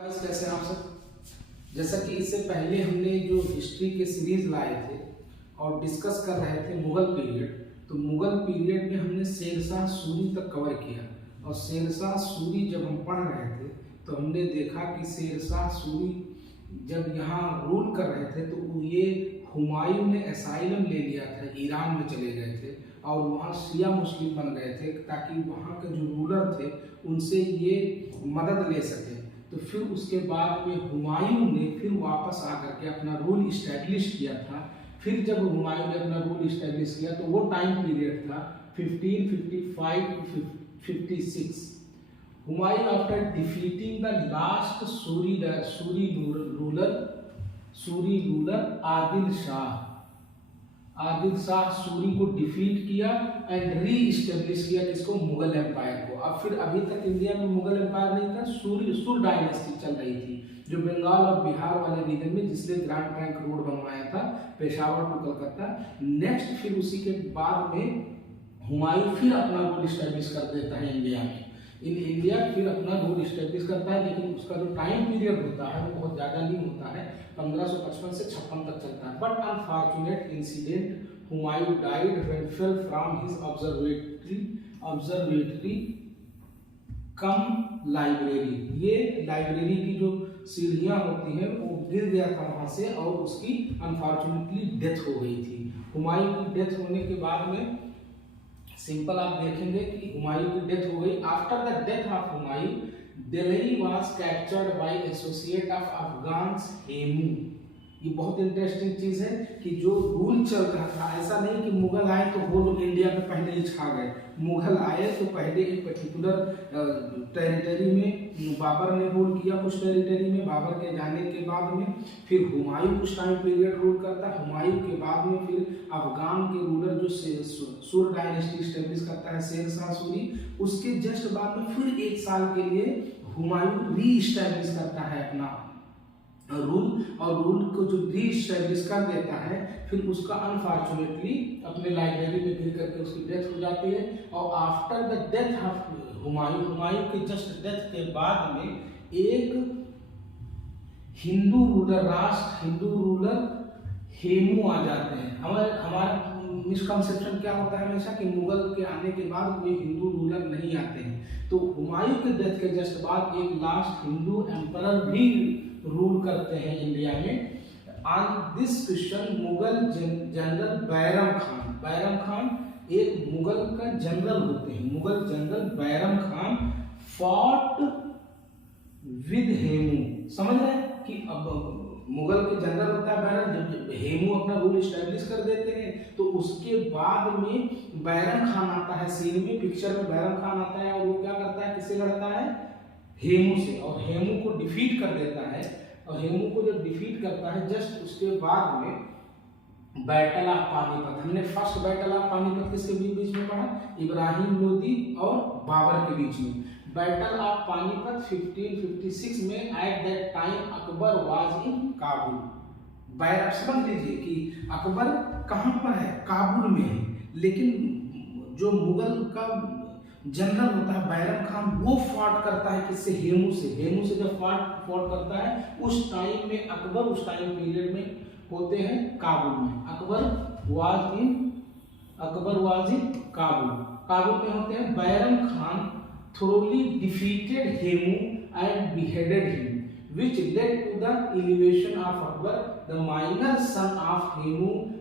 Guys कैसे हैं आप सब। जैसा कि इससे पहले हमने जो हिस्ट्री के सीरीज लाए थे और डिस्कस कर रहे थे मुगल पीरियड, तो मुगल पीरियड में हमने शेरशाह सूरी तक कवर किया। और शेरशाह सूरी जब हम पढ़ रहे थे तो हमने देखा कि शेरशाह सूरी जब यहाँ रूल कर रहे थे तो ये हुमायूं ने असाइलम ले लिया था, ईरान में चले गए थे और वहाँ शिया मुस्लिम बन गए थे ताकि वहाँ के जो रूलर थे उनसे ये मदद ले सके। तो फिर उसके बाद में हुमायूं ने फिर वापस आकर के अपना रूल इस्टेब्लिश किया था। फिर जब हुमायूं ने अपना रूल इस्टेब्लिश किया तो वो टाइम पीरियड था 1555 to 56। Humayun after defeating the last Suri ruler Adil Shah Suri को डिफीट किया एंड री इस्टेब्लिश किया किसको, मुगल एम्पायर को। अब फिर अभी तक इंडिया में मुगल एम्पायर नहीं था, सुर डायनेस्टी चल रही थी जो बंगाल और बिहार वाले रीजन में, जिसने ग्रैंड ट्रंक रोड बनवाया था पेशावर टू कलकत्ता। नेक्स्ट फिर उसी के बाद में हुमायूं फिर अपना रूल इस्टेब्लिश कर देता है इंडिया में। इंडिया फिर अपना रूल इस्टेब्लिश करता है, लेकिन उसका जो टाइम पीरियड होता है वो बहुत ज़्यादा नहीं होता है, 1555 से 56 तक चलता है। But unfortunate incident, Humayun died when fell from his observatory come library. ये लाइब्रेरी की जो सीढ़ियाँ होती हैं वो गिर गया था वहाँ से और उसकी अनफॉर्चुनेटली डेथ हो गई थी। हुमायूं की डेथ होने के बाद में सिंपल आप देखेंगे कि हुमायूं की डेथ हो गई। After the death of Humayun, Delhi was captured by associate of Afghans Hemu. ये बहुत इंटरेस्टिंग चीज है कि जो रूल चल रहा था, ऐसा नहीं कि मुगल आए तो वो लोग इंडिया पे पहले ही छा गए। मुगल आए तो पहले एक पर्टिकुलर टेरिटरी में बाबर ने रूल किया, कुछ टेरिटरी में बाबर के जाने के बाद में फिर हुमायूं कुछ टाइम पीरियड रूल करता है। हुमायूं के बाद में फिर अफगान के रूलर जो सुर डायनेस्टी स्टेब्लिश करता है शेरशाह सूरी, उसके जस्ट बाद में फिर एक साल के लिए हुमायूं री इस्टेब्लिश करता है अपना रूल, और रूल को जो री इस्टेब्लिश कर देता है फिर उसका अनफॉर्चुनेटली अपने लाइब्रेरी में गिर करके उसकी डेथ हो जाती है। और after the death of Humayun के जस्ट डेथ के बाद में एक हिंदू रूलर हेमू आ जाते हैं। हमारा मिसकंसेप्शन क्या होता है हमेशा कि मुगल के आने के बाद कोई हिंदू रूलर नहीं आते हैं, तो हुमायूं के डेथ के जस्ट बाद एक लास्ट हिंदू एम्परर भी रूल करते हैं इंडिया में। On this question Mughal general Bairam Khan एक मुगल का जनरल होते हैं, Mughal general Bairam Khan fought with Hemu. समझ रहे हैं कि अब मुगल के जनरल होता है बैरम, जब हेमू अपना रूल इस्टेब्लिश कर देते हैं तो उसके बाद में बैरम खान आता है सीन में, पिक्चर में बैरम खान आता है और वो क्या करता है, किससे लड़ता है, हेमू से, और हेमू को डिफीट कर देता है। और हेमू को जब डिफीट करता है जस्ट उसके बाद में बैटल ऑफ पानीपत, हमने फर्स्ट बैटल ऑफ पानीपत किसके बीच में पढ़ा, इब्राहिम लोदी और बाबर के बीच में। बैटल ऑफ पानीपत 1556 में at that time Akbar was in Kabul. आप समझ लीजिए कि अकबर कहाँ पर है, काबुल में है, लेकिन जो मुगल का जनरल होता है बैरम खान वो फाट करता है किससे, हेमू से जब फाट करता है उस टाइम में अकबर उस टाइम पीरियड में होते हैं काबुल में। अकबर वाज इन काबुल में होते हैं। Bairam Khan thoroughly defeated Hemu and beheaded him, which led to the elevation of Akbar, the minor son of Humayun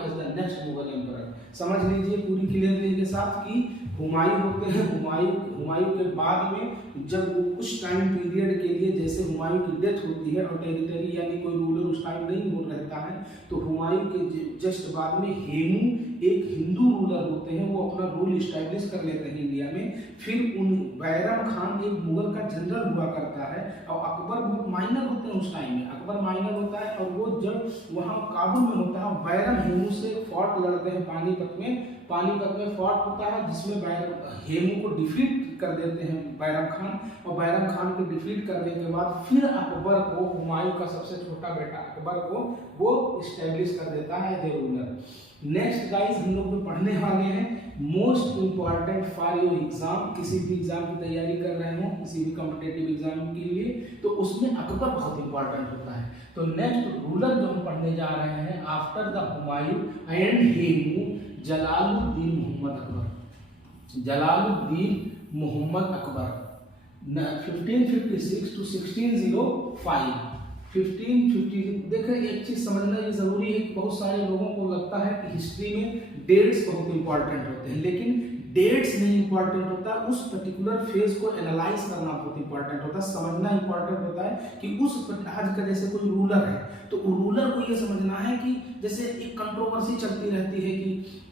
as the next Mughal emperor। समझ लीजिए पूरी क्लियरली के साथ कि हुमायूं होते हैं, हुमायूं के बाद में जब वो कुछ टाइम पीरियड के लिए, जैसे हुमायूं की डेथ होती है और टेरिटरी यानी कोई रूलर उस टाइम नहीं हो रहता है, तो हुमायूं के जस्ट बाद में हेमू एक हिंदू रूलर होते हैं, वो अपना रूल इस्टेब्लिश कर लेते हैं इंडिया में। फिर उन बैरम खान एक मुगल का जनरल हुआ करता है और अकबर बहुत माइनर होते हैं उस टाइम में, अकबर माइनर होता है और वो जब वहाँ काबुल में होता है बैरम हेमू से फॉट लड़ते हैं पानीपत में फॉट होता है जिसमें हेमू को डिफीट कर देते हैं बैरम खान, और बैरम खान को डिफीट करने के बाद फिर अकबर को, हुमायूं का सबसे छोटा बेटा अकबर को वो इस्टेब्लिश कर देता है as a ruler. Next guys हम लोग जो पढ़ने वाले हैं most important for your exam, किसी भी एग्जाम की तैयारी कर रहे हो, किसी भी कॉम्पिटेटिव एग्जाम के लिए, तो उसमें अकबर बहुत इंपॉर्टेंट होता है। तो नेक्स्ट रूलर जो हम पढ़ने जा रहे हैं after the Humayun and Hemu, Jalaluddin Muhammad Akbar. Jalaluddin Muhammad Akbar 1556 to 1605। 1550 देखें, एक चीज समझना ये जरूरी है कि बहुत सारे लोगों को लगता है कि हिस्ट्री में डेट्स बहुत इंपॉर्टेंट होते हैं, लेकिन डेट्स नहीं इंपॉर्टेंट होता, उस पर्टिकुलर फेज को एनालाइज करना बहुत इंपॉर्टेंट होता है, समझना इंपॉर्टेंट होता है कि उस आज का जैसे कोई रूलर है तो रूलर को ये समझना है कि जैसे एक कंट्रोवर्सी चलती रहती है कि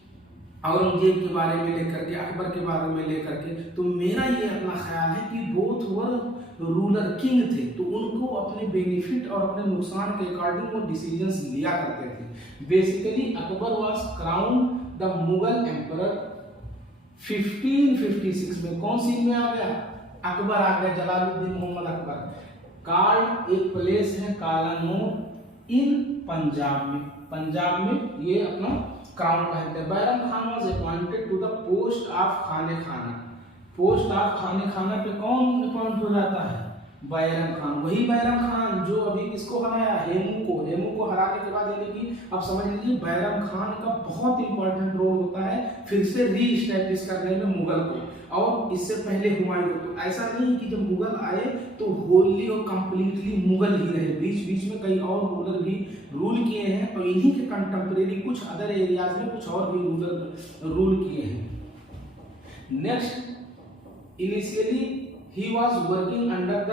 औरंगजेब के बारे में लेकर के, अकबर के बारे में लेकर के, तो मेरा ये अपना ख्याल है कि बोथ वर रूलर किंग थे, तो उनको अपने बेनिफिट और अपने नुकसान के अकॉर्डिंग वो डिसीजंस लिया करते थे। Basically Akbar was crown the Mughal emperor 1556 में। कौन सी में आ गया? अकबर आ गया, जलालुद्दीन मोहम्मद अकबर। कार्ड एक प्लेस है कालानूर इन पंजाब में, पंजाब में ये अपना क्राउन कहते हैं। Bairam Khan was appointed to the post of Khane Khana. Post of Khane खाना पे कौन अपॉइंट हो जाता है? बैरम खान। वही बैरम खान जो अभी किसको हराया? हेमू को। हेमू को हराने के बाद यानी कि अब समझ लीजिए बैरम खान का बहुत इंपॉर्टेंट रोल होता है फिर से री इस्टेब्लिश करने में मुगल को, और इससे पहले हुमायूं को। तो ऐसा नहीं कि जब मुगल आए तो होली और कंप्लीटली मुगल ही रहे, बीच बीच में कई और रूलर भी रूल किए हैं, और इन्हीं के कंटेम्परेरी कुछ अदर एरियाज में कुछ और भी रूलर रूल किए हैं। Next, initially he was working under the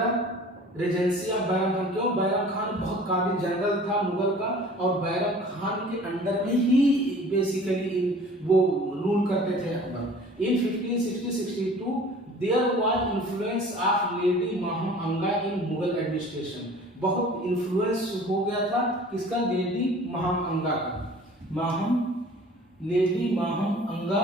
Regency of Bairam Khan. क्यों? बैरम खान बहुत काबिल जनरल था मुगल का, और बैरम खान के अंडर में ही बेसिकली वो रूल करते थे Akbar. In 1560-62 there was influence of Lady Maham Anga in Mughal administration। बहुत इन्फ्लुएंस हो गया था किसका? लेडी महम अंगा का। लेडी महम अंगा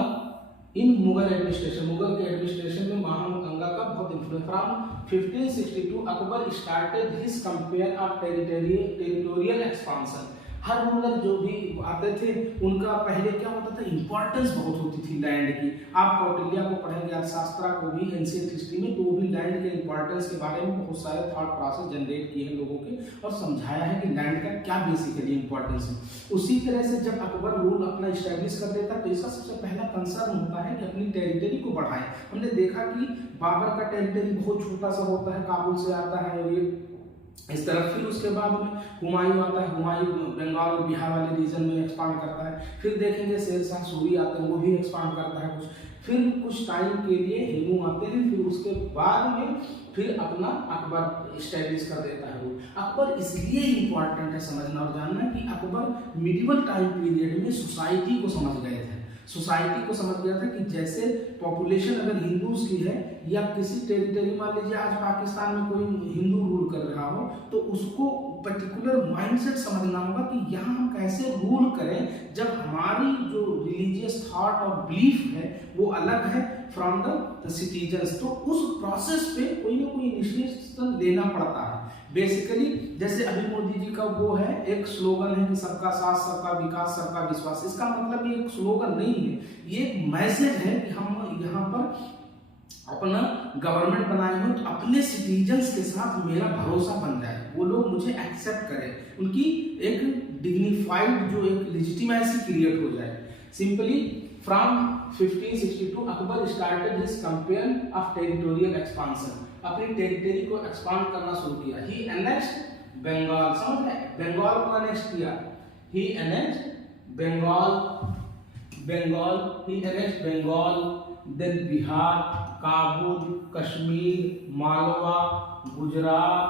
इन मुगल एडमिनिस्ट्रेशन, मुगल के एडमिनिस्ट्रेशन में महम अंगा का बहुत influence. From 1562 Akbar started his campaign of territorial expansion. Her ruler जो भी आते थे उनका पहले क्या होता था? इंपॉर्टेंस बहुत होती थी लैंड की। आप कौटिल्य को पढ़ेंगे, अर्थशास्त्र को भी एंशिएंट हिस्ट्री में, तो वो भी लैंड के इंपॉर्टेंस के बारे में बहुत सारे थॉट प्रोसेस जनरेट किए हैं लोगों के, और समझाया है कि लैंड का क्या बेसिकली इंपॉर्टेंस है। उसी तरह से जब अकबर रूल अपना स्टैब्लिश कर देता तो इसका सबसे पहला कंसर्न होता है कि अपनी टेरिटरी को बढ़ाएं। हमने देखा कि बाबर का टेरिटरी बहुत छोटा सा होता है, काबुल से आता है और ये इस तरफ, फिर उसके बाद में हुमायूं आता है, हुमायूं बंगाल और बिहार वाले रीजन में एक्सपांड करता है। फिर देखेंगे शेरशाह सूरी आते हैं, वो भी एक्सपांड करता है कुछ। फिर कुछ टाइम के लिए हेमू आते हैं, फिर उसके बाद में फिर अपना अकबर स्टैब्लिश कर देता है रूल। अकबर इसलिए इंपॉर्टेंट है समझना और जानना कि अकबर मिडिवल टाइम पीरियड में सोसाइटी को समझ गए थे। सोसाइटी को समझ गया था कि जैसे पॉपुलेशन अगर हिंदूज की है, या किसी टेरिटरी, मान लीजिए आज पाकिस्तान में कोई हिंदू रूल कर रहा हो, तो उसको पर्टिकुलर माइंडसेट समझना होगा कि यहाँ हम कैसे रूल करें जब हमारी जो रिलीजियस थॉट और बिलीफ है वो अलग है फ्रॉम द सिटीजन्स। तो उस प्रोसेस पे कोई ना कोई इनिशिएशन लेना पड़ता है। बेसिकली जैसे अभी मोदी जी का वो है, एक स्लोगन है कि सबका साथ, सबका विकास, सबका विश्वास। इसका मतलब ये एक स्लोगन नहीं है, ये एक मैसेज है कि हम यहाँ पर अपना गवर्नमेंट बनाए हो तो अपने सिटीजन्स के साथ मेरा भरोसा बन जाए, वो लोग मुझे एक्सेप्ट करें, उनकी एक डिग्निफाइड जो एक लेजिटिमेसी क्रिएट हो जाए। Simply from 1562 Akbar started his campaign of territorial expansion. अपनी टेरिटरी को एक्सपांड करना शुरू किया। ही एनेक्स्ड बंगाल, समझ है, बंगाल को एनेक्स्ट किया। He annexed Bengal, then Bihar, Kabul, Kashmir, Malwa, Gujarat,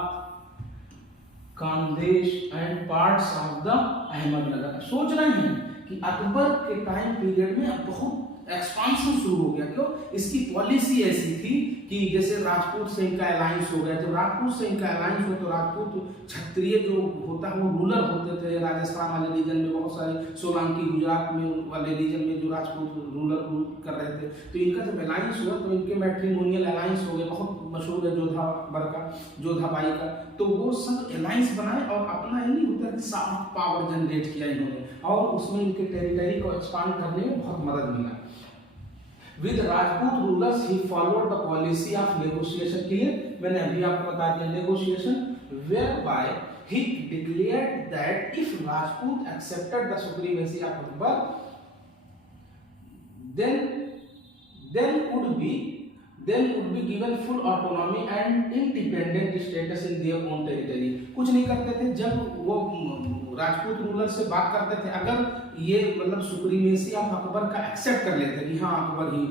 Khandesh and parts of the Ahmednagar. सोच रहे हैं कि अकबर के टाइम पीरियड में बहुत एक्सपांशन शुरू हो गया। क्यों? इसकी पॉलिसी ऐसी थी कि जैसे राजपूत से इनका अलायंस हो गया। जब राजपूत से इनका अलायंस हो तो राजपूत क्षत्रिय जो होता है वो रूलर होते थे राजस्थान वाले रीजन में, बहुत सारे सोलंकी गुजरात में वाले रीजन में जो राजपूत रूलर रूल कर रहे थे। तो इनका जब अलायंस हुआ तो इनके मैट्रिमोनियल अलायंस हो गए, बहुत मशहूर है जोधा अकबर का, जोधाबाई का। तो वो सब अलायंस बनाए और अपना ये नहीं होता कि सॉफ्ट पावर जनरेट किया इन्होंने, और उसमें इनके टेरिटरी को एक्सपांड करने में बहुत मदद मिला। With Rajput rulers, he followed the policy of negotiation. Clear? मैंने अभी आपको बता दिया negotiation, whereby he declared that if Rajput accepted the supremacy of Akbar, then would be given full autonomy and independent status in their own territory. कुछ नहीं करते थे जब वो राजपूत रूलर से बात करते थे, अगर ये मतलब सुप्रीमेसी ऑफ अकबर का एक्सेप्ट कर लेते कि हाँ अकबर ही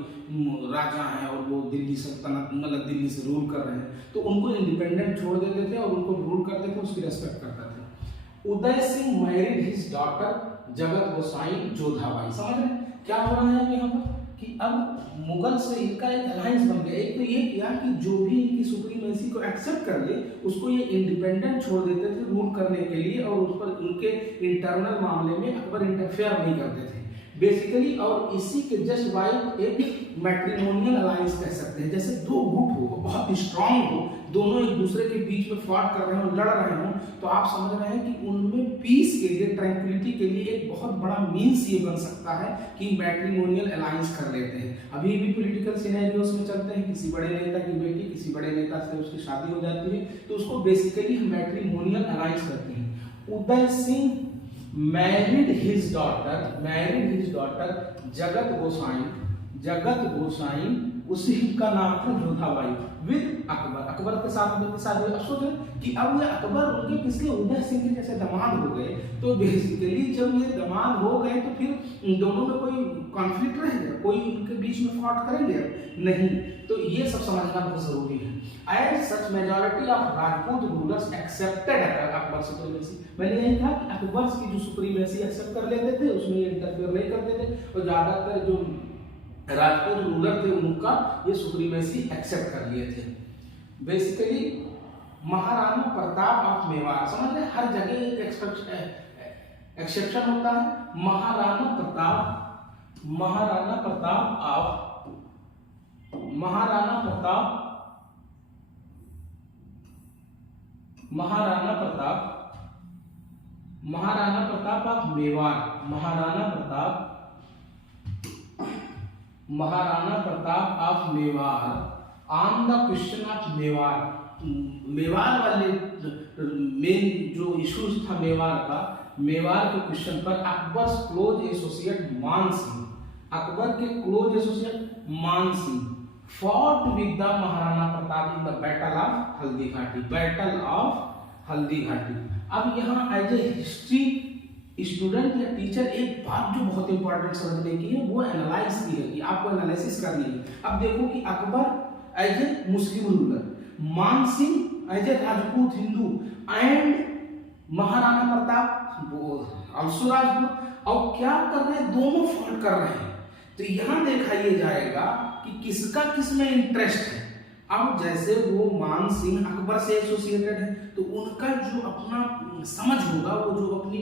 राजा हैं और वो दिल्ली सल्तनत मतलब दिल्ली से रूल कर रहे हैं, तो उनको इंडिपेंडेंट छोड़ देते थे और उनको रूल करते थे, उसकी रेस्पेक्ट करते थे। Uday Singh married his daughter जगत गोसाई जोधाबाई। समझ रहे क्या हो रहा है यहाँ पर कि अब मुगल से इनका एक अलायंस बन गया। एक तो ये किया कि जो भी इनकी सुप्रीमेसी को एक्सेप्ट कर ले उसको ये इंडिपेंडेंट छोड़ देते थे रूल करने के लिए, और उस पर उनके इंटरनल मामले में अकबर इंटरफेयर नहीं करते थे बेसिकली। और इसी के जस्ट बाय एक मैट्रिमोनियल अलायंस कह सकते हैं, जैसे दो गुट हो बहुत स्ट्रांग हो, दोनों एक दूसरे के बीच में फाइट कर रहे हो, लड़ रहे हो, तो आप समझ रहे हैं कि उनमें पीस के लिए, ट्रैंक्विलिटी के लिए एक बहुत बड़ा मीन्स ये बन सकता है कि मैट्रिमोनियल अलायंस कर लेते हैं। अभी भी पॉलिटिकल सिनेरियोस में चलते हैं, किसी बड़े नेता की बेटी किसी बड़े नेता से उसकी शादी हो जाती है तो उसको बेसिकली हम मैट्रिमोनियल अलायंस करते हैं। Uday Singh married his daughter जगत गोसाई उसी का नाम था जोधाबाई विद अकबर। अकबर के साथ उनकी शादी हुई। अब सोचें कि अब ये अकबर उनके किसी उदय सिंह के जैसे दामाद हो गए, तो बेसिकली जब ये दामाद हो गए तो फिर इन दोनों में कोई कॉन्फ्लिक्ट रहेगा, कोई उनके बीच में फाइट करेंगे नहीं। तो ये सब समझना बहुत जरूरी है। As such majority of Rajput rulers accepted Akbar supremacy. मैंने यही कहा कि अकबर की जो सुप्रीमेसी एक्सेप्ट कर लेते थे, उसमें ये इंटरफेयर नहीं करते थे, और ज्यादातर जो राजपूत रूलर थे उनका ये सुप्रीमेसी एक्सेप्ट कर लिए थे। बेसिकली महाराणा प्रताप ऑफ मेवाड़, समझ रहे हर जगह एक एक्सेप्शन होता है। Maharana Pratap of Mewar, Maharana Pratap of Mewar on the question of Mewar वाले मेन जो इश्यूज था मेवाड़ के क्वेश्चन पर अकबर क्लोज एसोसिएट मान Singh fought with the Maharana Pratap in the battle of Haldi Ghati. अब यहाँ एज ए हिस्ट्री स्टूडेंट या टीचर एक बात जो बहुत इंपॉर्टेंट समझने की है वो एनालाइज की है कि आपको एनालिसिस करनी है। अब देखो कि Akbar as a Muslim ruler, Man Singh as a Rajput Hindu, and Maharana Pratap also Rajput, और क्या कर रहे हैं, दोनों फाइट कर रहे हैं। तो यहां देखा ये जाएगा कि किसका किसमें इंटरेस्ट है। अब जैसे वो मान सिंह अकबर से एसोसिएटेड है तो उनका जो अपना समझ होगा, वो जो अपनी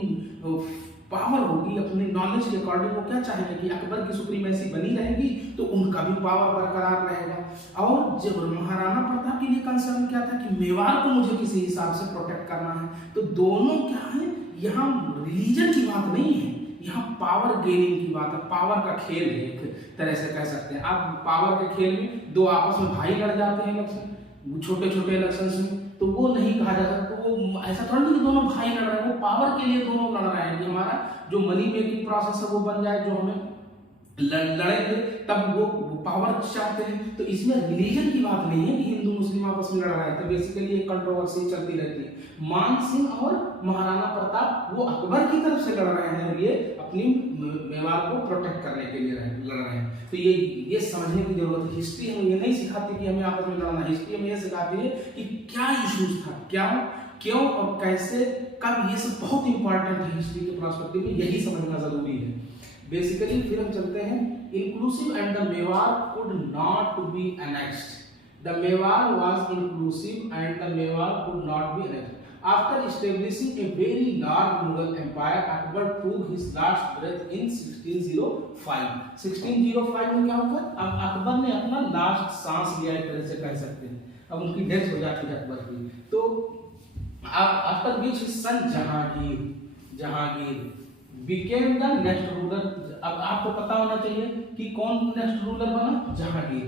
पावर होगी, अपने नॉलेज के अकॉर्डिंग वो क्या चाहेंगे कि अकबर की सुप्रीमेसी बनी रहेगी तो उनका भी पावर बरकरार रहेगा। और जब महाराणा प्रताप के लिए कंसर्न क्या था कि मेवाड़ को मुझे किसी हिसाब से प्रोटेक्ट करना है, तो दोनों क्या है, यहाँ रिलीजन की बात नहीं है, यहाँ पावर गेनिंग की बात है, पावर का खेल है एक तरह से कह सकते हैं। अब पावर के खेल में दो आपस में भाई लड़ जाते हैं इलेक्शन, छोटे छोटे इलेक्शंस में, तो वो नहीं कहा जा सकता, तो वो ऐसा थोड़ा नहीं कि दोनों भाई लड़ रहे हैं, वो पावर के लिए दोनों लड़ रहे हैं कि हमारा जो मनी मेकिंग प्रोसेस है वो बन जाए, जो हमें लड़ेंगे तब वो पावर चाहते हैं। तो इसमें रिलीजन की बात नहीं है कि हिंदू मुस्लिम आपस में लड़ रहे थे, बेसिकली एक कंट्रोवर्सी चलती रहती है। मान सिंह और महाराणा प्रताप वो अकबर की तरफ से लड़ रहे हैं और ये अपनी मेवाड़ को प्रोटेक्ट करने के लिए लड़ रहे हैं। तो ये समझने की जरूरत है। हिस्ट्री हमें ये नहीं सिखाती कि हमें आपस में लड़ना, हिस्ट्री हमें ये सिखाती है कि क्या इश्यूज था, क्या क्यों और कैसे कब, ये सब बहुत इंपॉर्टेंट है हिस्ट्री के पर्सपेक्टिव में, यही समझना जरूरी है। बेसिकली फिर हम चलते हैं, inclusive and the Mewar could not be annexed. The Mewar was inclusive and the Mewar could not be annexed. After establishing a very large Mughal empire, Akbar took his last breath in 1605. 1605 में क्या होगा? अब अकबर ने अपना last सांस लिया, एक तरह से कह सकते हैं। अब उनकी डेथ हो जाती है अकबर की। तो after which his son Jahangir became the next ruler। अब आपको पता होना चाहिए कि कौन नेक्स्ट रूलर बना? Jahangir.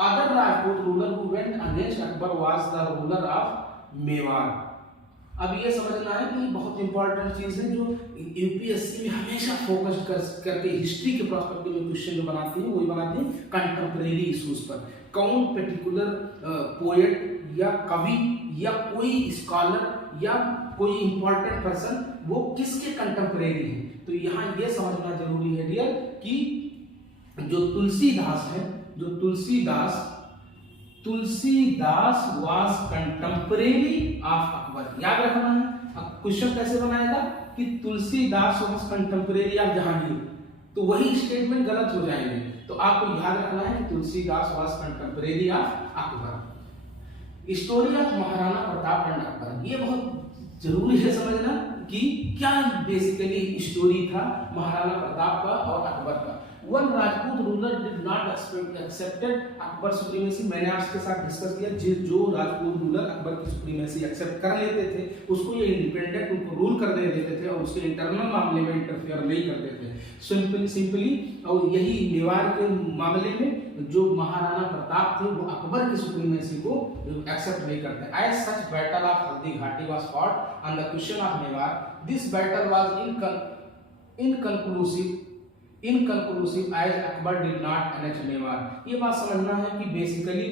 Other Rajput ruler who went against Akbar was the ruler of Mewar. अब ये समझना है कि बहुत इंपॉर्टेंट चीज है जो यूपीएससी में हमेशा फोकस करके हिस्ट्री के पर्सपेक्टिव में क्वेश्चन जो बनाती है वही बनाती है कंटेम्परेरी इश्यूज पर। कौन पर्टिकुलर पोएट या कवि या कोई स्कॉलर या कोई इंपॉर्टेंट पर्सन वो किसके कंटेम्परेरी है। तो यहाँ ये समझना जरूरी है डियर कि जो तुलसीदास है, जो Tulsidas was contemporary of Akbar. याद रखना है। अब क्वेश्चन कैसे बनाएगा कि Tulsidas was contemporary of Jahangir, तो वही स्टेटमेंट गलत हो जाएंगे। तो आपको याद रखना है कि Tulsidas was contemporary of Akbar. Story of Maharana Pratap and Akbar, ये बहुत जरूरी है समझना कि क्या बेसिकली स्टोरी था महाराणा प्रताप का और अकबर का। One Rajput ruler did not accepted Akbar supremacy. मैंने आपके साथ डिस्कस किया जो राजपूत रूलर अकबर की सुप्रीमेसी एक्सेप्ट कर लेते थे उसको ये इंडिपेंडेंट उनको रूल करने देते थे और उसके इंटरनल मामले में इंटरफेयर नहीं करते थे। सिंपली और यही मेवाड़ के मामले में जो महाराणा प्रताप थे वो अकबर की सुप्रीमेसी को एक्सेप्ट नहीं करते। As such battle of Haldi Ghati was fought on the question of Mewar. This battle was inconclusive as Akbar did not annex Mewar. ये बात समझना है कि बेसिकली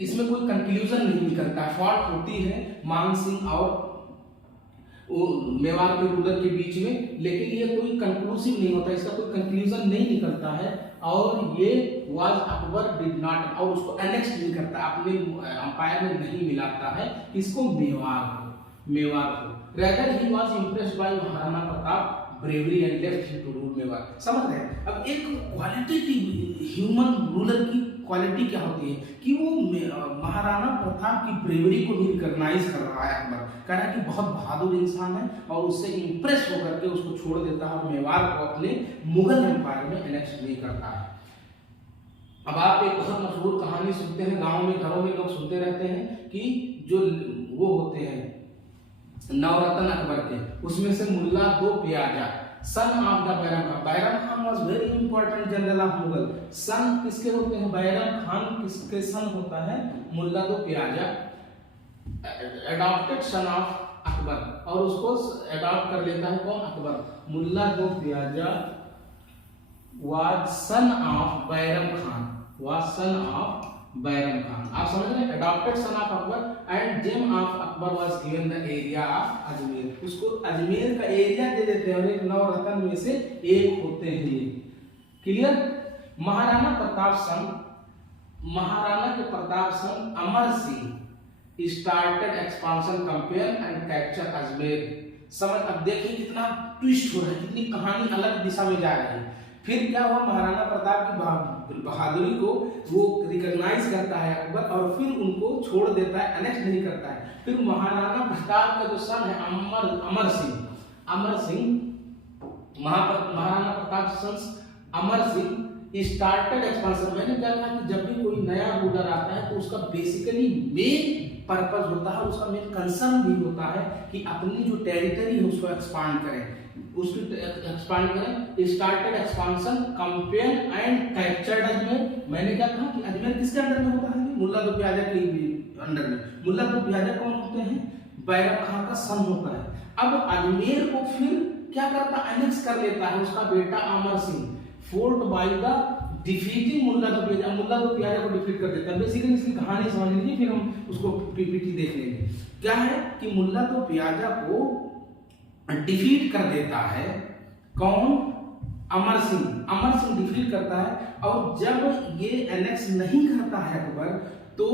इसमें कोई कंक्लूजन नहीं निकलता है। फॉल्ट होती है मान सिंह और मेवाड़ के रूलर के बीच में, लेकिन ये कोई कंक्लूसिव नहीं होता, इसका कोई कंक्लूजन नहीं निकलता है। और ये वाज अकबर डिड नॉट, और उसको एनेक्स नहीं करता, अपने अंपायर में नहीं मिलाता है किसको? मेवाड़ को। Rather he was impressed by Maharana Pratap bravery and left him to rule Mewar. समझ रहे हैं? अब एक क्वालिटेटिव ह्यूमन रूलर की क्वालिटी क्या होती है कि वो महाराणा प्रताप की ब्रेवरी को भी रिकॉग्नाइज कर रहा है। अकबर कह रहा है कि बहुत बहादुर इंसान है और उससे इंप्रेस होकर के उसको छोड़ देता है और मेवाड़ को अपने मुगल एम्पायर में एनेक्स नहीं करता है। अब आप एक बहुत मशहूर कहानी सुनते हैं, गाँव में घरों में लोग सुनते रहते हैं कि जो वो होते हैं नवरत्न अकबर के, उसमें से Mulla Do Pyaza son of the Bairam Khan. Bairam Khan was very important general of Mughal. Son किसके होते हैं? बैरम खान किसके सन होता है? मुल्ला दो प्याजा, अडॉप्टेड सन ऑफ अकबर, और उसको अडॉप्ट कर लेता है कौन? Akbar. Mulla Do Pyaza was son of Bairam Khan, was son of Bairam Khan. आप समझ रहे हैं? Adopted son of Akbar and gem of Akbar was given the area of Ajmer. उसको अजमेर का एरिया दे देते हैं और एक नवरत्न में से एक होते हैं ये। क्लियर? महाराणा के Pratap son Amar Singh started expansion compare and capture Ajmer. समझ, अब देखिए कितना ट्विस्ट हो रहा है, कितनी कहानी अलग दिशा में जा रही है। फिर क्या हुआ? महाराणा प्रताप की बहादुरी को वो रिकॉग्नाइज करता है अकबर और फिर उनको छोड़ देता है, अनेक्स नहीं करता है। फिर महाराणा प्रताप का जो सन है Amar Singh, Maharana Pratap son Amar Singh started expansion. मैंने क्या कहा कि जब भी कोई नया रूलर आता है तो उसका बेसिकली मेन पर्पस होता है, उसका मेन कंसर्न भी होता है कि अपनी जो टेरिटरी है उसको एक्सपांड करें, started expansion compare and captured Ajmer. मैंने क्या कहा कि अजमेर किसके अंडर में होता है? मुल्ला दो प्याजा के अंडर में। मुल्ला दो प्याजा कौन होते हैं? बैरम खान का सन होता है। अब अजमेर को फिर क्या करता? एनेक्स कर लेता है उसका बेटा Amar Singh, fort by the defeating Mulla Do Pyaza. मुल्ला दो प्याजा को डिफीट कर देता है। बेसिकली इसकी कहानी समझ लीजिए, फिर हम उसको पीपीटी देख लेंगे। क्या है कि मुल्ला दो प्याजा को डिफीट कर देता है कौन? अमर सिंह डिफीट करता है। और जब ये एनेक्स नहीं करता है अकबर तो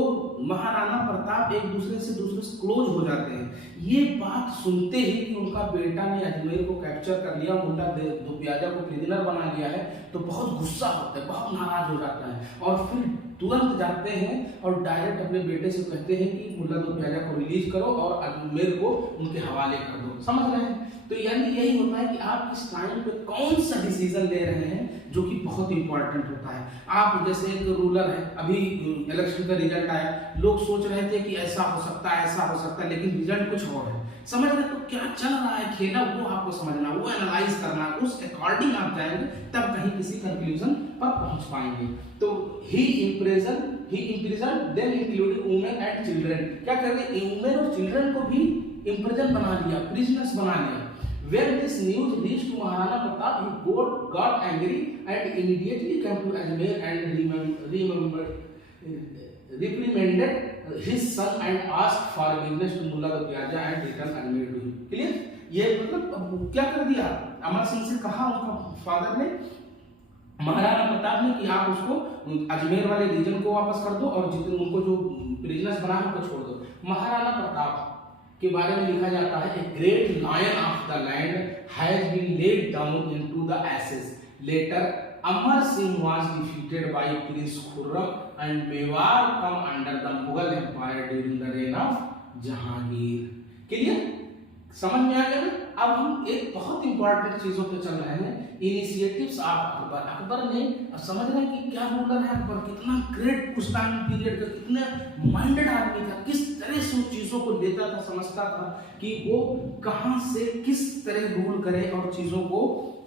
महाराणा प्रताप एक दूसरे से क्लोज हो जाते हैं। ये बात सुनते ही कि उनका बेटा ने अजमेर को कैप्चर कर लिया, मुल्ला दो प्याजा को प्रिजनर बना लिया है, तो बहुत गुस्सा होता है, बहुत नाराज हो जाता है और फिर तुरंत जाते हैं और डायरेक्ट अपने बेटे से कहते हैं कि मुल्ला दो प्याजा को रिलीज करो और अजमेर को उनके हवाले कर दो। समझ रहे हैं? तो यानी यही होता है कि आप किस टाइम पे कौन सा डिसीजन ले रहे हैं, जो कि बहुत इंपॉर्टेंट होता है। आप जैसे एक रूलर है, अभी इलेक्शन का रिजल्ट आया, लोग सोच रहे थे कि ऐसा हो सकता है, ऐसा हो सकता है, लेकिन रिजल्ट कुछ और है। समझ रहे? तो क्या चल रहा है खेला, वो आपको समझना, वो एनालाइज करना, उस अकॉर्डिंग आप जाएंगे, तब कहीं किसी कंक्लूजन पर पहुंच पाएंगे। तो he imprison then including women and children. क्या कर रहे हैं? वुमेन और चिल्ड्रन को भी इम्प्रिजन बना लिया, प्रिजनर्स बना लिया। When this news reached to Maharana Pratap, he got angry and immediately came to Ajmer and reprimanded his son and asked forgiveness to Mullah Baqiyaja and returned Ajmer to him. Clear? ये मतलब क्या कर दिया? अमर सिंह से कहा उनका father ने, महाराणा प्रताप ने, कि आप उसको अजमेर वाले रीजन को वापस कर दो और जितने उनको जो प्रिजनर्स बना उनको छोड़ दो। महाराणा प्रताप के बारे में लिखा जाता है, a great lion of the land has been laid down into the ashes. Later Amar Singh was defeated by prince Khurram and Mewar come under the Mughal empire during the reign of Jahangir. Clear? समझ में आ गया ना? अब हम एक बहुत इंपॉर्टेंट चीजों पे चल रहे हैं, इनिशिएटिव्स ऑफ अकबर। अकबर ने, समझ रहे हैं कि क्या रूलर है अकबर, कितना ग्रेट उस टाइम पीरियड का, कितना माइंडेड आदमी था, किस तरह से उन चीजों को लेता था, समझता था कि वो कहां से किस तरह रूल करे और चीजों को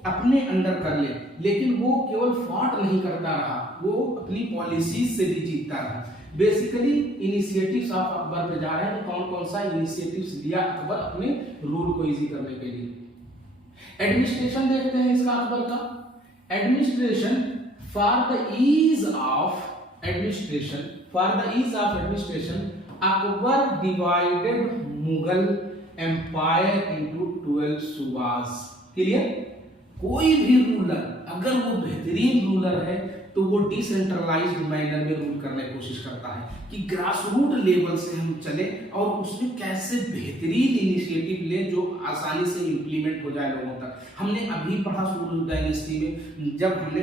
अपने अंडर कर ले। लेकिन वो केवल फॉट नहीं करता रहा, वो अपनी पॉलिसीज से भी जीतता रहा। बेसिकली इनिशिएटिव्स ऑफ अकबर पे जा रहे हैं, कौन कौन सा इनिशिएटिव्स लिया अकबर अपने रूल को इजी करने के लिए। एडमिनिस्ट्रेशन देखते हैं इसका अकबर का। Administration for the ease of administration Akbar divided Mughal empire into 12 subahs. Clear? कोई भी रूलर अगर वो बेहतरीन रूलर है तो वो डिसेंट्रलाइज्ड मैनर में रूल करने की कोशिश करता है कि ग्रासरूट लेवल से हम चले और उसमें कैसे बेहतरीन इनिशिएटिव ले जो आसानी से इंप्लीमेंट हो जाए लोगों तक। हमने अभी पढ़ा सूरी डायनेस्टी में, जब हमने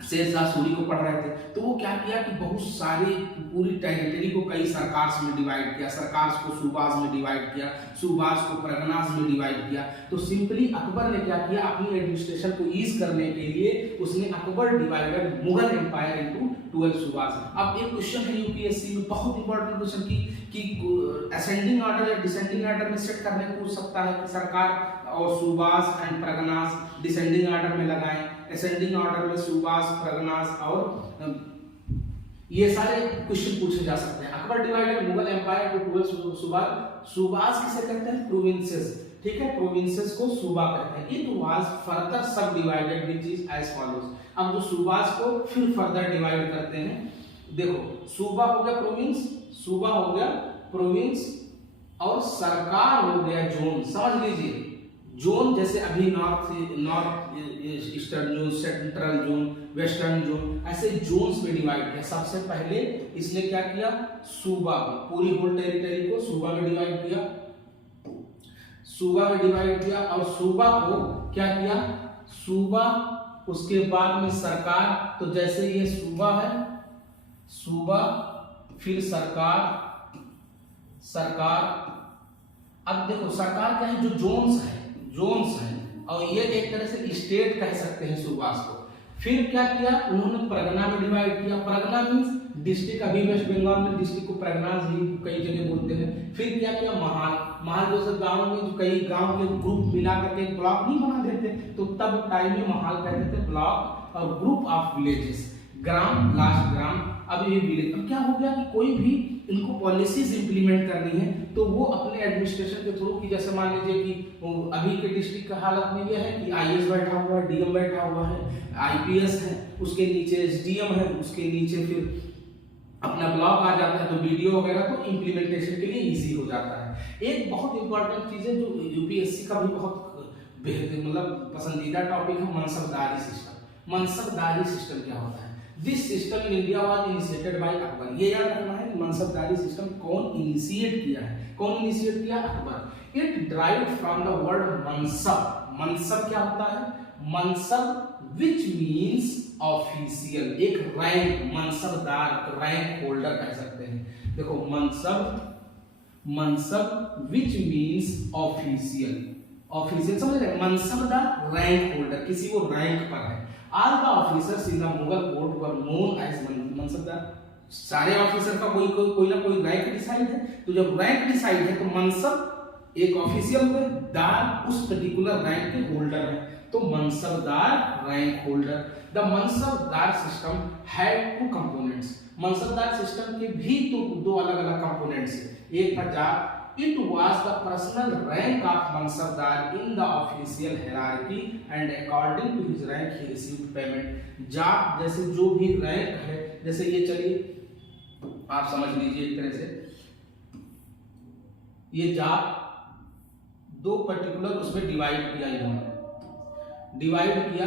शेरशाह सूरी को पढ़ रहे थे, तो वो क्या किया कि बहुत सारी पूरी टेरिटरी को कई सरकार्स में डिवाइड किया, सरकार्स को सूबाज में डिवाइड किया, सूबाज को परगनाज में डिवाइड किया। तो सिंपली अकबर ने क्या किया, अपनी एडमिनिस्ट्रेशन को ईज करने के लिए उसने Akbar divided Mughal empire into 12 subahs. अब एक क्वेश्चन है यूपीएससी में, बहुत इंपॉर्टेंट क्वेश्चन कि असेंडिंग ऑर्डर या डिसेंडिंग ऑर्डर में सेट करने को पूछ सकता है कि सरकार और subahs and parganas descending order में लगाएं, असेंडिंग ऑर्डर में सूबाज, परगनाज और ये सारे क्वेश्चन पूछे जा सकते हैं। Akbar divided Mughal empire to 12 subahs. Subahs किसे कहते हैं? प्रोविंसेस। ठीक है, प्रोविंसेस को सूबा कहते हैं। It was further sub divided which is as follows. अब जो सूबाज को फिर फर्दर डिवाइड करते हैं, देखो सूबा हो गया प्रोविंस, सूबा हो गया प्रोविंस और सरकार हो गया जोन। समझ लीजिए, जोन जैसे अभी north eastern zone, central zone, western zone, ऐसे जोन्स में डिवाइड किया। सबसे पहले इसने क्या किया, सूबा को, पूरी होल टेरिटरी को सूबा में डिवाइड किया, सूबा में डिवाइड किया और सूबा को क्या किया, सूबा, उसके बाद में सरकार। तो जैसे ये सूबा है, सूबा, फिर सरकार, सरकार। अब देखो सरकार क्या है, जो जोन्स है, जोन्स हैं, और ये एक तरह से स्टेट कह सकते हैं सूबास को। फिर क्या किया, उन्होंने परगना में डिवाइड किया। Pargana means district. अभी वेस्ट बंगाल में डिस्ट्रिक्ट को परगनाज ही कई जगह बोलते हैं। फिर क्या किया, महाल। महाल जैसे गांव में जो कई गांव के ग्रुप मिला करके एक ब्लॉक नहीं बना देते, तो तब टाइम में महाल कहते थे ब्लॉक, और group of villages, gram, last gram, अब ये विलेज। अब क्या हो गया कि कोई भी इनको पॉलिसीज इंप्लीमेंट करनी है तो वो अपने एडमिनिस्ट्रेशन के थ्रू की, जैसे मान लीजिए कि अभी के डिस्ट्रिक्ट का हालत में यह है कि आईएएस बैठा हुआ है, डीएम बैठा हुआ है, आईपीएस है, उसके नीचे एसडीएम है, उसके नीचे फिर अपना ब्लॉक आ जाता है, तो वीडियो वगैरह, तो इंप्लीमेंटेशन के लिए इजी हो जाता है। एक बहुत इंपॉर्टेंट चीज है जो यूपीएससी का भी बहुत मतलब पसंदीदा टॉपिक है, मनसबदारी सिस्टम। मनसबदारी सिस्टम क्या होता है? This system in India was initiated by Akbar. ये याद रखना है कि मनसबदारी सिस्टम कौन इनिशिएट किया है, कौन इनिशिएट किया? Akbar. It derived from the word mansab. Mansab क्या होता है? मनसब विच मींस ऑफिशियल, एक रैंक, मनसबदार, रैंक होल्डर कह सकते हैं। देखो mansab which means official, official समझ रहे, मनसबदार रैंक होल्डर, किसी वो रैंक पर है। All the officers in the Mughal court were known as mansabdar, सारे ऑफिसर का कोई ना कोई रैंक डिसाइड है, तो जब रैंक डिसाइड है तो मनसब एक ऑफिशियल में, दार उस पर्टिकुलर रैंक के होल्डर है, तो mansabdar rank holder. The mansabdar system had two components, mansabdar system के भी तो दो अलग अलग कंपोनेंट्स है, एक था zat, it was the personal rank of mansabdar in the official hierarchy and according to his rank he received payment. Zat जैसे जो भी रैंक है, जैसे ये चलिए आप समझ लीजिए एक तरह से, ये जाट दो पर्टिकुलर उसमें डिवाइड किया, इन्होंने डिवाइड किया,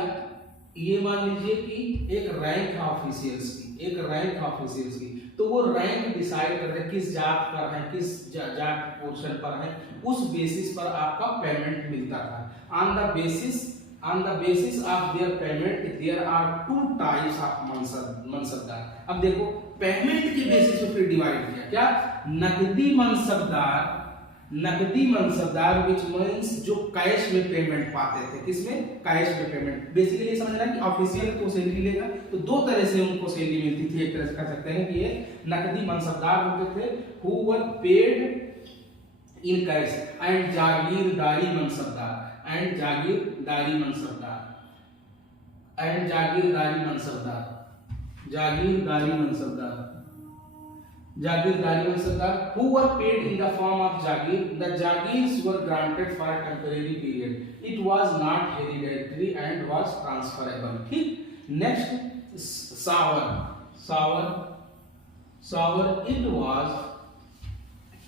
ये मान लीजिए कि एक रैंक है ऑफिशियल्स की, एक रैंक है ऑफिशियल्स की, तो वो रैंक डिसाइड करते हैं किस जात पर है, किस जाट पोर्शन पर है, उस बेसिस पर आपका पेमेंट मिलता था। On the basis of their payment there are two types of mansabdar. अब देखो पेमेंट के बेसिस पे फिर डिवाइड किया, क्या नकदी मनसबदार, नकदी मनसबदार विच मींस जो कैश में पेमेंट पाते थे, किसमें, कैश में पेमेंट। बेसिकली ये समझना कि ऑफिशियल तो सैलरी लेगा, तो दो तरह से उनको सैलरी मिलती थी, एक तरह से कह सकते हैं कि ये नकदी मनसबदार होते थे who were paid in cash, and jagirdari mansabdar, and jagirdari mansabdar, and jagirdari mansabdar, jagirdari mansabdar, jagirdari mansabdar who were paid in the form of jagir. The jagirs were granted for a temporary period. It was not hereditary and was transferable. ठीक, next savar,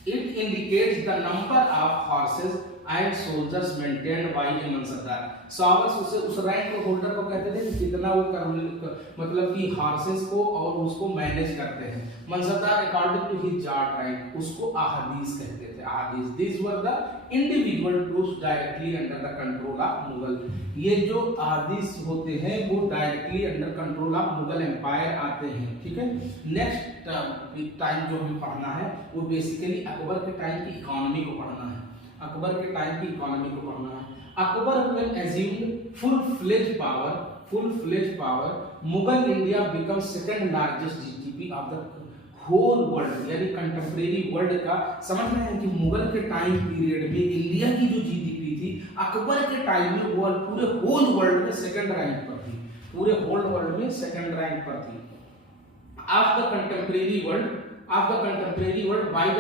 it indicates the number of horses and soldiers maintained by a mansabdar. Showers उस rank holder को कहते थे कि कितना वो मतलब कि हॉर्सेस को और उसको मैनेज करते हैं। Mansabdar according to his zat rank उसको अहादीस कहते थे, ahadis. This were the individual troops directly under the control of Mughal. ये जो अहादीस होते हैं वो directly under control of Mughal empire आते हैं। ठीक है, नेक्स्ट टाइम जो हमें पढ़ना है वो बेसिकली अकबर के टाइम की इकोनॉमी को पढ़ना है, अकबर के टाइम की इकोनॉमी को पढ़ना है। Akbar when assumed full fledged power Mughal India become second largest GDP of the whole world, यानी कंटेम्परेरी वर्ल्ड का समझ रहे हैं कि मुगल के टाइम पीरियड में इंडिया की जो जीडीपी थी अकबर के टाइम में वो पूरे होल वर्ल्ड में सेकंड रैंक पर थी, पूरे होल वर्ल्ड में सेकंड रैंक पर थी। Of the contemporary world by the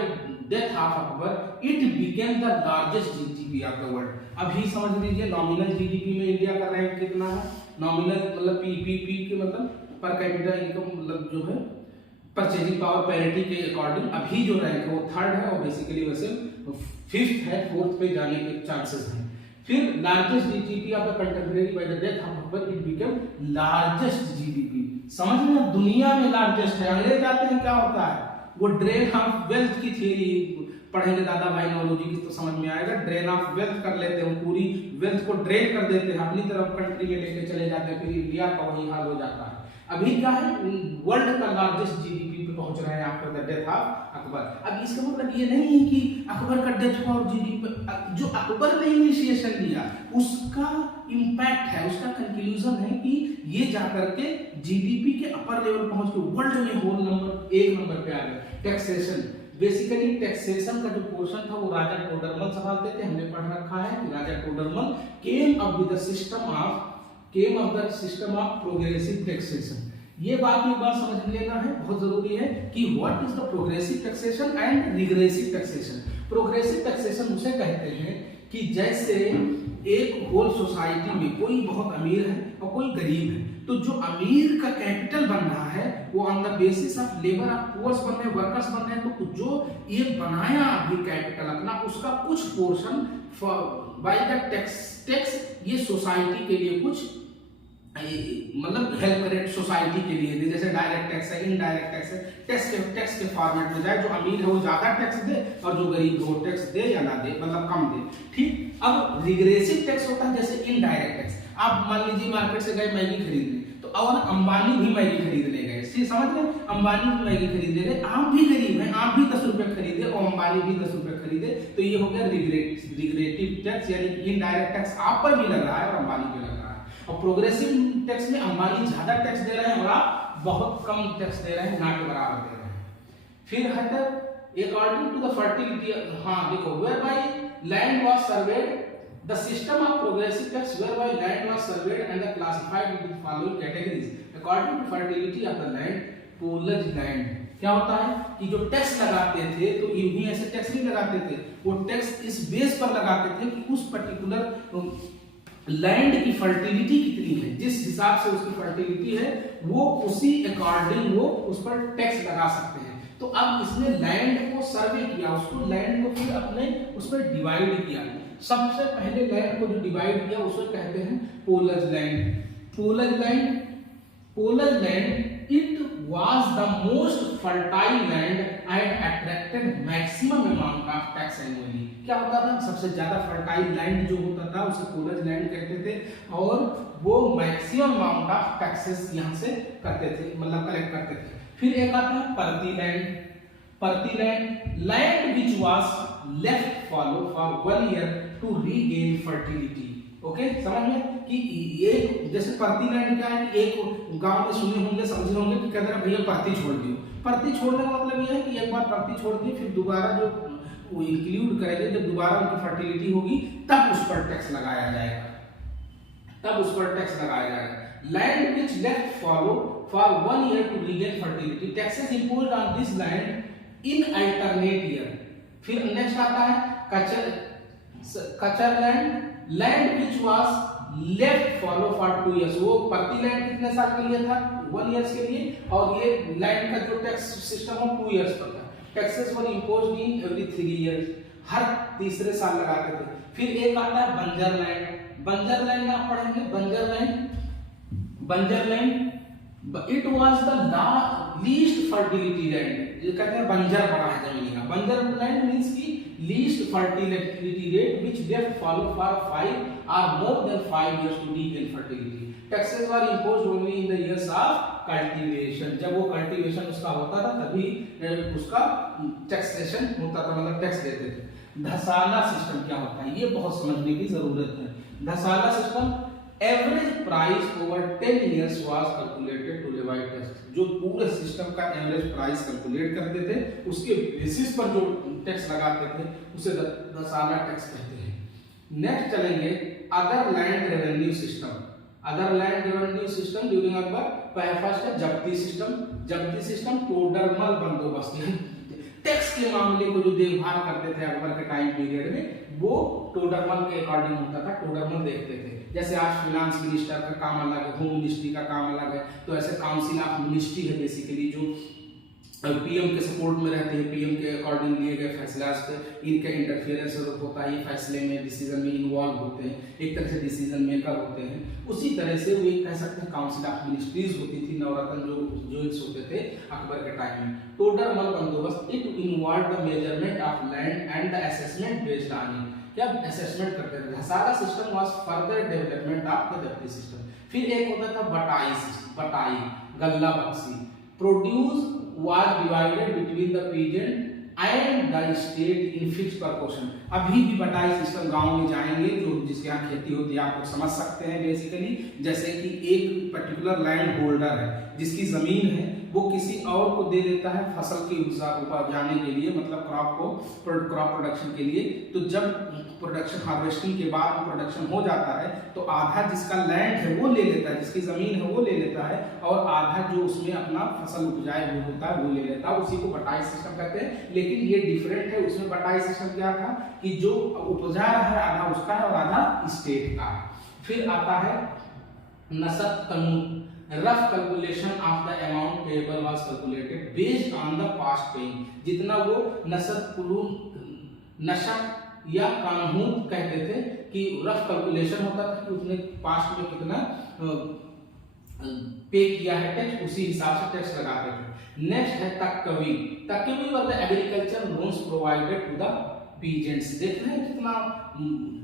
death of Akbar it became the largest GDP of the world. अभी समझ लीजिए नॉमिनल जीडीपी में इंडिया का रैंक कितना है, नॉमिनल मतलब पीपीपी के मतलब पर कैपिटा इनकम मतलब जो है परचेजिंग पावर पैरिटी के अकॉर्डिंग अभी जो रैंक है वो थर्ड है और बेसिकली वैसे फिफ्थ है, फोर्थ पे जाने के चांसेस हैं। फिर largest GDP of the contemporary by the death of Akbar it became largest GDP. समझ में दुनिया में लार्जेस्ट है। अंग्रेज आते हैं क्या होता है, वो ड्रेन ऑफ वेल्थ की थ्योरी पढ़ेंगे दादा भाई नॉलोजी की तो समझ में आएगा। ड्रेन ऑफ वेल्थ कर लेते हैं, पूरी वेल्थ को ड्रेन कर देते हैं, अपनी तरफ कंट्री में लेके चले जाते हैं, फिर इंडिया का वही हाल हो जाता है। अभी क्या है, वर्ल्ड का लार्जेस्ट जीडीपी पे पहुंच रहे हैं after the death of Akbar. अब इसका मतलब ये नहीं है कि अकबर का डेथ हुआ और जीडीपी, जो अकबर ने इनिशिएशन लिया उसका इंपैक्ट है, उसका कंक्लूजन है कि ये जाकर के जीडीपी के अपर लेवल पहुंच के वर्ल्ड में होल नंबर एक नंबर पे आ गए। टैक्सेशन, बेसिकली टैक्सेशन का जो पोर्शन था वो राजा टोडरमल संभालते थे। हमने पढ़ रखा है कि Raja Todarmal came up with the system of progressive taxation. ये बात एक बार समझ लेना है, बहुत जरूरी है कि what is the progressive taxation and regressive taxation. Progressive taxation उसे कहते हैं कि जैसे एक होल सोसाइटी में कोई बहुत अमीर है और कोई गरीब है, तो जो अमीर का कैपिटल बन रहा है वो on the basis of labour of force बन रहे हैं, वर्कर्स बन रहे हैं, तो जो ये बनाया अभी कैपिटल अपना उसका कुछ पोर्शन बाय द टैक्स ये सोसाइटी के लिए कुछ मतलब हेल्प करे सोसाइटी के लिए, जैसे डायरेक्ट टैक्स है, इनडायरेक्ट टैक्स है, टैक्स के फॉर्मेट में जाए, जो अमीर है वो ज्यादा टैक्स दे और जो गरीब है वो टैक्स दे या ना दे, मतलब कम दे। ठीक, अब रिग्रेसिव टैक्स होता है जैसे इनडायरेक्ट टैक्स। आप मान लीजिए मार्केट से गए मैगी खरीदने, तो और अंबानी भी मैगी खरीदने गए, समझ रहे, अंबानी भी मैगी खरीदने गए, आप भी गरीब हैं, आप भी 10 रुपए खरीदे और अंबानी भी 10 रुपए खरीदे, तो ये हो गया रिग्रेटिव टैक्स, यानी इनडायरेक्ट टैक्स आप पर भी लग रहा है और अंबानी पे लग रहा है। और प्रोग्रेसिव टैक्स में अंबानी ज्यादा टैक्स दे रहे हैं और आप बहुत कम टैक्स दे रहे हैं, ना के बराबर दे रहे हैं। फिर है अकॉर्डिंग टू द फर्टिलिटी, हाँ देखो, where by land was surveyed, the system of progressive tax whereby land was surveyed and classified into the following categories according to fertility of the land, poolage land। क्या होता है कि जो tax लगाते थे तो यूं ही ऐसे टैक्स नहीं लगाते थे, वो टैक्स इस बेस पर लगाते थे कि उस पर्टिकुलर लैंड की फर्टिलिटी कितनी है, जिस हिसाब से उसकी फर्टिलिटी है वो उसी अकॉर्डिंग वो उस पर टैक्स लगा सकते हैं। तो अब इसने लैंड को सर्वे किया, उसको लैंड को फिर अपने उस पर डिवाइड किया। सबसे पहले लैंड को जो डिवाइड किया उसको कहते हैं polaj land. Polaj land, polaj land it was the most fertile land and attracted maximum amount of tax annually. क्या होता था, सबसे ज्यादा फर्टाइल लैंड जो होता था उसे पोलज लैंड कहते थे और वो मैक्सिमम अमाउंट ऑफ टैक्सेस यहाँ से करते थे, मतलब कलेक्ट करते थे। फिर एक आता है parauti land. Parauti land, land which was left fallow for 1 year to regain fertility. Okay, समझ में कि ये जैसे परती लैंड क्या है कि एक गांव में सुने होंगे, समझे होंगे कि कहते हैं भैया परती छोड़ दियो। परती छोड़ने का मतलब ये है कि एक बार परती छोड़ दी फिर दोबारा जो वो इंक्लूड करेंगे, जब दोबारा उनकी फर्टिलिटी होगी तब उस पर टैक्स लगाया जाएगा, तब उस पर टैक्स लगाया जाएगा। Land which left fallow for 1 year to regain fertility, taxes imposed on this land in alternate year. फिर नेक्स्ट आता है chachar land, land which was left fallow for 2 years. वो परती लैंड कितने साल के लिए था, 1 ईयर्स के लिए, और ये लैंड का जो टैक्स सिस्टम हो 2 इयर्स पर था। Taxes were imposed in every 3 years, हर तीसरे साल लगाते थे। फिर एक आता है बंजर लैंड। बंजर लैंड आप पढ़ेंगे, बंजर लैंड, बंजर land it was the least fertility land. ये कहते हैं बंजर पड़ा है जमीन का। बंजर लैंड मींस की least fertility rate which left follow for 5 or more than 5 years to regain fertility. Taxes were imposed only in the years of cultivation. जब वो कल्टीवेशन उसका होता था तभी उसका टैक्सेशन होता था, मतलब टैक्स देते थे। धसाला सिस्टम क्या होता है, ये बहुत समझने की जरूरत है। Dahsala system, average price over 10 years was calculated to levy tax। जो पूरे सिस्टम का एवरेज प्राइस कैलकुलेट करते थे उसके बेसिस पर जो टैक्स लगाते थे उसे धसाला टैक्स कहते हैं। नेक्स्ट चलेंगे other land revenue system. Other land revenue system during Akbar, first है जब्ती सिस्टम। जब्ती सिस्टम टोडरमल बंदोबस्त, टैक्स के मामले को जो देखभाल करते थे अकबर के टाइम पीरियड में वो टोडरमल के अकॉर्डिंग होता था, टोडरमल देखते थे। जैसे आज फाइनेंस मिनिस्टर का काम अलग है, होम मिनिस्ट्री का काम अलग है, तो ऐसे काउंसिल ऑफ मिनिस्ट्री है बेसिकली जो पीएम के सपोर्ट में रहते हैं, पीएम के अकॉर्डिंग लिए गए फैसला पे इनका इंटरफेरेंस होता है, ये फैसले में डिसीजन में इन्वॉल्व होते हैं, एक तरह से डिसीजन मेकर होते हैं। उसी तरह से वो एक कह सकते हैं काउंसिल ऑफ मिनिस्ट्रीज होती थी, नवरत्न जो होते थे अकबर के टाइम में। Todarmal bandobast it involve the measurement of land and the assessment based on it. क्या असेसमेंट करते थे। Dahsala system was further development of the zabti system. फिर एक होता था batai system, batai galla bakhshi. Produce was divided between the peasant and the state in fixed proportion। अभी भी बटाई सिस्टम गांव में जाएंगे जो जिसके यहाँ खेती होती है आप लोग समझ सकते हैं बेसिकली, जैसे कि एक पर्टिकुलर लैंड होल्डर है जिसकी जमीन है वो किसी और को दे देता है फसल की उपजाने के लिए, मतलब क्रॉप प्रोडक्शन के लिए। तो जब प्रोडक्शन हार्वेस्टिंग के बाद प्रोडक्शन हो जाता है तो आधा जिसका लैंड है वो ले लेता है, जिसकी जमीन है वो ले लेता है, और आधा जो उसमें अपना फसल उपजाए वो होता है वो ले लेता है, उसी को बटाई सिस्टम कहते हैं। लेकिन ये डिफरेंट है, उसमें बटाई सिस्टम क्या था कि जो उपजा रहा है आधा उसका है और आधा स्टेट का है। फिर आता है नसब कानून। Rough calculation of the amount payable was calculated based on the past paying. जितना वो नशक या कानून कहते थे कि रफ कैलकुलेशन होता था कि उसने पास्ट में कितना पे किया है टैक्स, उसी हिसाब से टैक्स लगाते थे। नेक्स्ट है taqavi. Taqavi was the agriculture loans provided to the peasants. देख रहे हैं कितना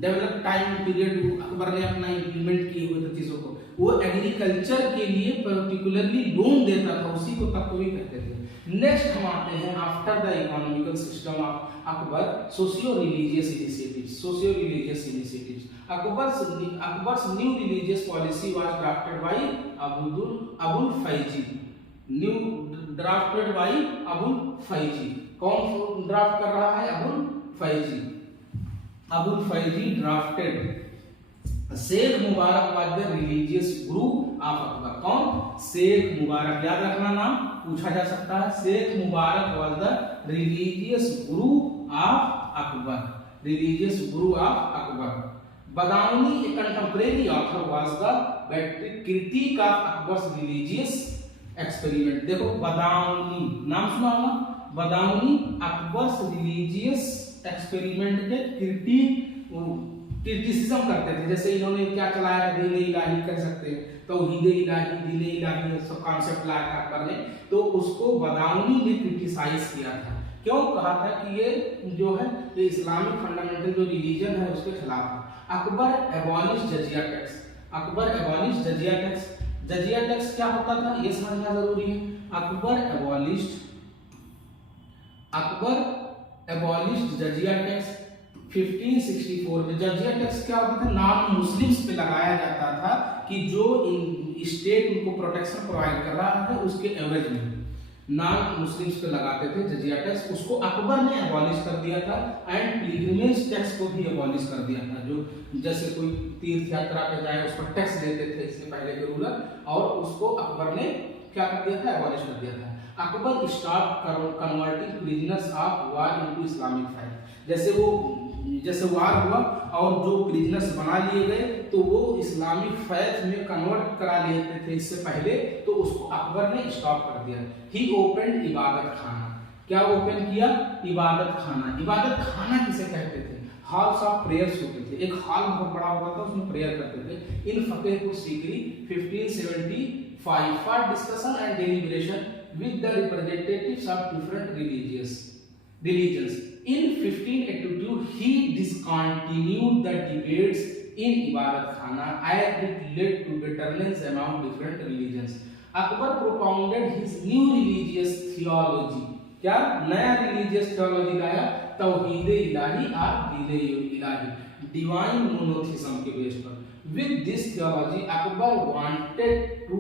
डेवलप टाइम पीरियड अकबर ने अपना इम्प्लीमेंट किए हुए थे चीजों को। वो एग्रीकल्चर के लिए पर्टिकुलरली लोन देता था, उसी को तकवी कहते थे। नेक्स्ट हम आते हैं after the economical system of Akbar, socio religious initiatives. Socio religious initiatives, Akbar's new religious policy was drafted by Abul Faizi. New drafted by Abul Faizi. कौन ड्राफ्ट कर रहा है? Abul Faizi. Abul Faizi drafted. Shaikh Mubarak was the religious guru of Akbar. कौन? शेख मुबारक, याद रखना नाम पूछा जा सकता है। Sheikh Mubarak was the religious guru of Akbar. Religious guru of Akbar. Badauni a contemporary author was the critic of Akbar's religious experiment. देखो बदाऊनी नाम सुना होगा, बदाऊनी अकबर्स रिलीजियस एक्सपेरिमेंट के क्रिटिसिज्म करते थे। जैसे इन्होंने क्या चलाया था, दीन इलाही कर सकते हैं, तौहीद इलाही, दीन इलाही सब कॉन्सेप्ट लाया था अकबर ने, तो उसको बदाऊनी ने क्रिटिसाइज किया था। क्यों कहा था कि ये जो है ये इस्लामिक फंडामेंटल जो रिलीजन है उसके खिलाफ है। Akbar abolish jizya tax. Akbar abolish jizya tax. Jizya tax क्या होता था ये समझना जरूरी है। अकबर एबॉलिश जजिया टैक्स 1564 में। जजिया टैक्स क्या होता था? नॉन मुस्लिम्स पे लगाया जाता था कि जो स्टेट उनको प्रोटेक्शन प्रोवाइड कर रहा है उसके एवरेज में नॉन मुस्लिम्स पे लगाते थे जजिया टैक्स। उसको अकबर ने एबॉलिश कर दिया था। एंड पिलग्रिमेज टैक्स को भी एबॉलिश कर दिया था। जो जैसे कोई तीर्थ यात्रा पे जाए उस पर टैक्स लेते थे इससे पहले के रूलर, और उसको अकबर ने क्या कर दिया था? एबॉलिश कर दिया था। Akbar stop converting prisoners of war into Islamic fifth. जैसे वार हुआ और जो प्रिजनर्स बना लिए गए तो वो इस्लामिक फैथ में कन्वर्ट करा लेते थे इससे पहले, तो उसको अकबर ने स्टॉप कर दिया। ही ओपन इबादत खाना। क्या ओपन किया? इबादत खाना। इबादत खाना किसे कहते थे? हॉल्स ऑफ प्रेयर्स होते थे। एक हॉल बहुत बड़ा होता था, उसमें प्रेयर करते थे। In Fatehpur Sikri 1575 for discussion and deliberation with the representatives of different religions. In 1582 he discontinued the debates in Ibadat Khana as it led to bitterness among different religions. Akbar propounded his new religious theology. क्या नया religious theology लाया? तौहीद इलाही और दीन इलाही, divine monotheism के base पर। With this theology, Akbar wanted to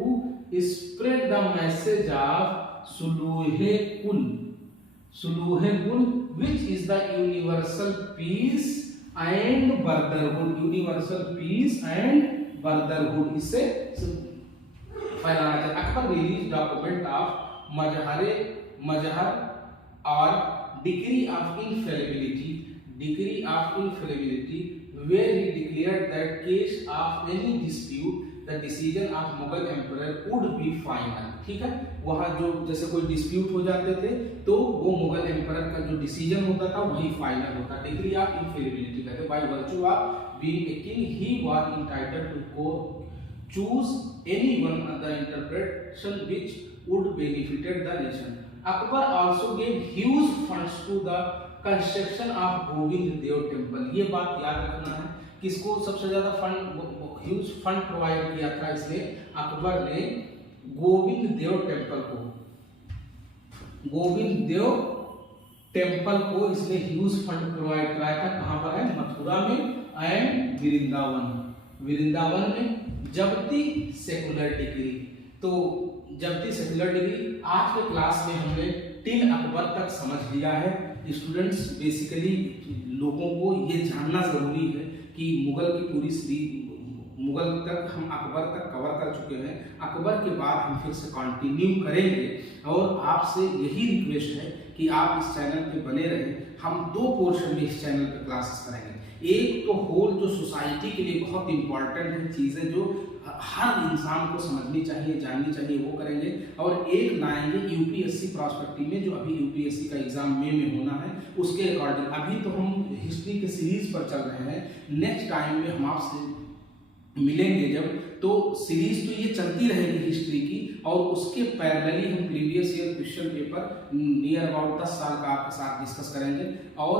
spread the message of Suluhe Kul, which is the universal peace and brotherhood. Universal peace and brotherhood इसे फैलाना चाहिए। Akbar release document of मजहर और degree of इनफेलिबिलिटी where he declared that case of any dispute the decision of Mughal emperor would be final। ठीक है, वहाँ जो जैसे कोई डिस्प्यूट हो जाते थे तो वो मुगल एम्परर का जो डिसीजन होता था वही फाइनल होता। डिग्री ऑफ इनफेलिबिलिटी कहते हैं। By virtue of being a king he was entitled to choose any one of the interpretation which would benefited the nation. Akbar also gave huge funds to the construction of Govind Dev temple। ये बात याद रखना है, किसको सबसे ज्यादा huge fund provide किया था इसने? अकबर ने गोविंद देव टेम्पल को इसने ह्यूज फंड प्रोवाइड कराया था। कहां पर है? मथुरा में एंड वृंदावन में। जब्ती सेकुलर डिग्री, तो जब्ती सेकुलर डिग्री आज के क्लास में हमने टिल अकबर तक समझ लिया है। स्टूडेंट्स बेसिकली लोगों को ये जानना जरूरी है कि मुगल तक हम अकबर तक कवर कर चुके हैं। अकबर के बाद हम फिर से कंटिन्यू करेंगे और आपसे यही रिक्वेस्ट है कि आप इस चैनल पे बने रहें। हम 2 पोर्शन में इस चैनल पे क्लासेस करेंगे। एक तो होल जो सोसाइटी के लिए बहुत इंपॉर्टेंट है, चीज़ें जो हर इंसान को समझनी चाहिए, जाननी चाहिए, वो करेंगे। और एक लाएंगे यूपीएससी प्रॉस्पेक्टिव में, जो अभी यूपीएससी का एग्जाम मई में होना है, उसके अकॉर्डिंग। अभी तो हम हिस्ट्री के सीरीज पर चल रहे हैं। नेक्स्ट टाइम में हम आपसे मिलेंगे जब, तो सीरीज तो ये चलती रहेगी हिस्ट्री की, और उसके पैरेलली हम previous year question paper near about 10 साल का आपके साथ डिस्कस करेंगे। और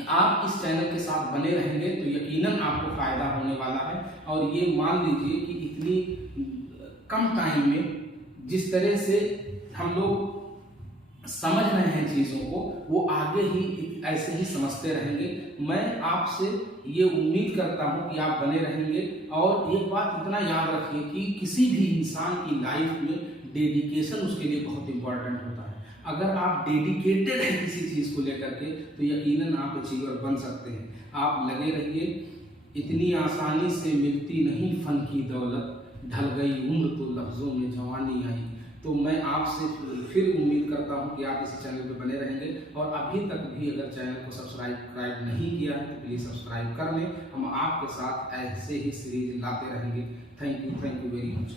आप इस चैनल के साथ बने रहेंगे तो यकीनन आपको फायदा होने वाला है। और ये मान लीजिए कि इतनी कम टाइम में जिस तरह से हम लोग समझ रहे हैं चीज़ों को, वो आगे ही ऐसे ही समझते रहेंगे। मैं आपसे ये उम्मीद करता हूँ कि आप बने रहेंगे। और एक बात इतना याद रखिए कि किसी भी इंसान की लाइफ में डेडिकेशन उसके लिए बहुत इंपॉर्टेंट होता है। अगर आप डेडिकेटेड हैं किसी चीज़ को लेकर के तो यकीनन आप अचीवर बन सकते हैं। आप लगे रहिए। इतनी आसानी से मिलती नहीं फन की दौलत, ढल गई उम्र तो लफ्ज़ों में जवानी आई। तो मैं आपसे फिर उम्मीद करता हूं कि आप इस चैनल पे बने रहेंगे। और अभी तक भी अगर चैनल को सब्सक्राइब नहीं किया है तो प्लीज़ सब्सक्राइब कर लें। हम आपके साथ ऐसे ही सीरीज लाते रहेंगे। Thank you very much.